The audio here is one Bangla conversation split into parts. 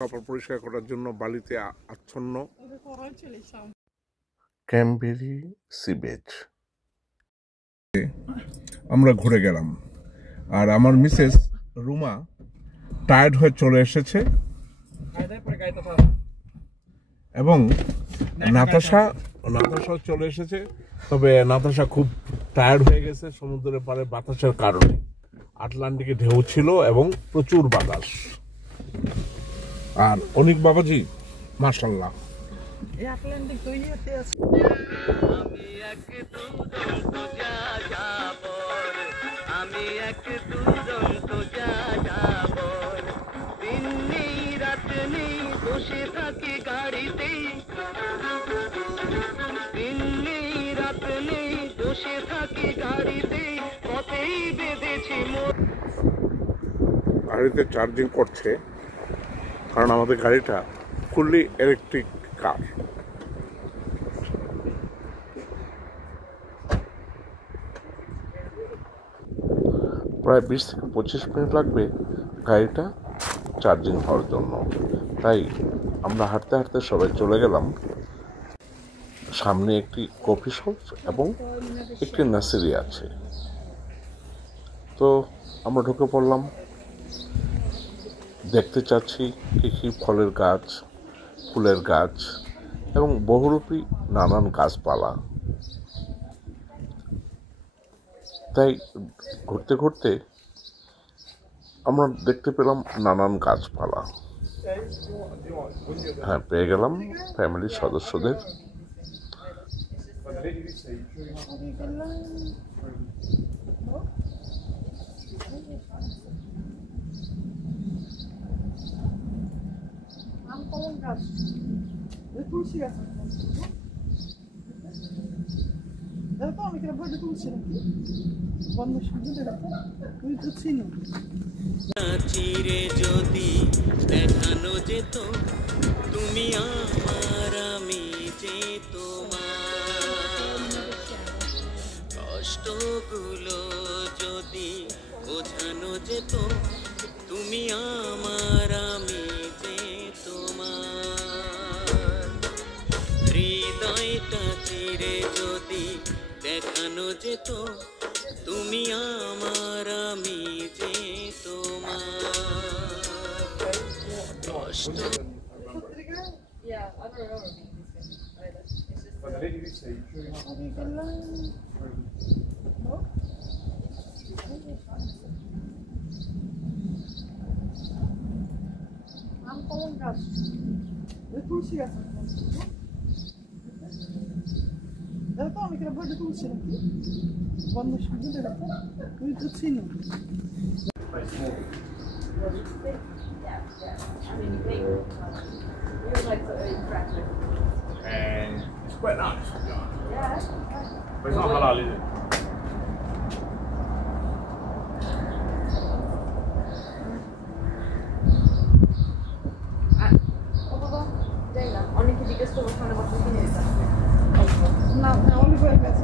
কাপড় পরিষ্কার করার জন্য বালিতে আচ্ছন্ন ক্যামবেরি সি বিচ। আমরা ঘুরে গেলাম, আর আমার মিসেস রুমা টায়ার্ড হয়ে চলে এসেছে এবং নাতাশা চলে এসেছে। তবে নাতাশা খুব টায়ার্ড হয়ে গেছে সমুদ্রের পাড়ে বাতাসের কারণে। আটলান্টিকে ঢেউ ছিল এবং প্রচুর বাতাস। আর অনেক বাবাজি মাশাআল্লাহ আটলান্টিক তৈরি হতে আছে। আমি এক দুরন্ত যাযাবর, দিন নেই রাত নেই বসে থাকি গাড়িতে, দিন নেই রাত নেই বসে থাকি গাড়িতে, পথেই বেঁধেছি মোর। গাড়িতে চার্জিং করছে কারণ আমাদের গাড়িটা ফুললি ইলেকট্রিক কার। প্রায় 20 থেকে 25 মিনিট লাগবে গাড়িটা চার্জিং হওয়ার জন্য। তাই আমরা হাঁটতে হাঁটতে সবাই চলে গেলাম। সামনে একটি কফি শপ এবং একটি নার্সারি আছে, তো আমরা ঢুকে পড়লাম। দেখতে চাচ্ছি কি ফলের গাছ, ফুলের গাছ এবং বহুরূপী নানান গাছপালা। তাই ঘুরতে ঘুরতে আমরা দেখতে পেলাম নানান গাছপালা। হ্যাঁ, পেয়ে গেলাম ফ্যামিলির সদস্যদের। তুলসী গাছ দেখো, আমি কেন বড় তুলসী নাকি বন্ধ শুনতে দেখো, তুই তো চিনো। চিরে যদি দেখানো যেত তুমি আমার, আমি যে তোমার, কষ্টগুলো যদি বোঝানো যেত তুমি আমার, আমি যে তোমার, হৃদয়টা চিরে যদি দেখানো যেত তুমি আমার, আমি যে তোমার, কষ্ট। তুলসী গাছ দেখো, আমি কেন বড় তুলসী নাকি বন্ধ শুনতে দেখো, তুই তো চিনো। And it's quite nice, to be honest. Yeah. But it's not halal, is it? অনেকে জিজ্ঞেস করবো ওখানে বসে কিনে দিতাম না, অলিভ অয়েল গাছ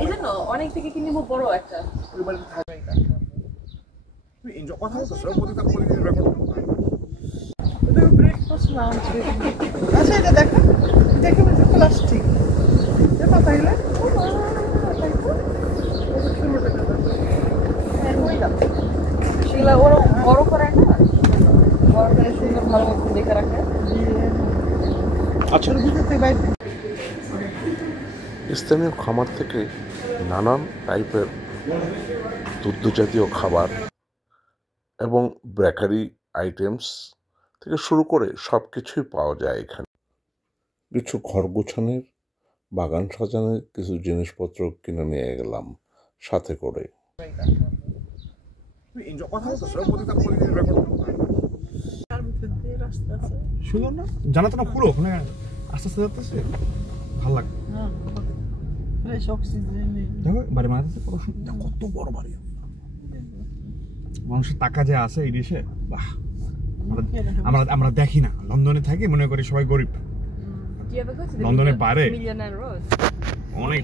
এই জন্য অনেক থেকে কিনব বড় একটা। Breakfast lounge. আচ্ছা, এটা দেখো, দেখে বলছে প্লাস্টিক দেখো, তাইলে সেগুলো ওরা বড় করে না, বড় করে সুন্দর ভালো মতো দেখে রাখে। আচ্ছা, স্থানীয় খামার থেকে নানান টাইপের দুগ্ধ জাতীয় খাবার এবং বেকারি আইটেমস থেকে শুরু করে সব কিছুই পাওয়া যায় এখানে। কিছু ঘর গোছানোর, বাগান সাজানোর কিছু জিনিসপত্র কিনে নিয়ে গেলাম সাথে করে। সুন্দর না, জানাতো না পুরো ওখানে আস্তে আস্তে যাচ্ছে, ভালো লাগে। দেখো বাড়ি মাঝে কত সুন্দর, কত বড় বাড়ি। মানুষের টাকা যে আছে এই দেশে, বাহ। আমরা দেখি না, লন্ডনে থাকি মনে করি সবাই গরিব, লন্ডনের বাইরে অনেক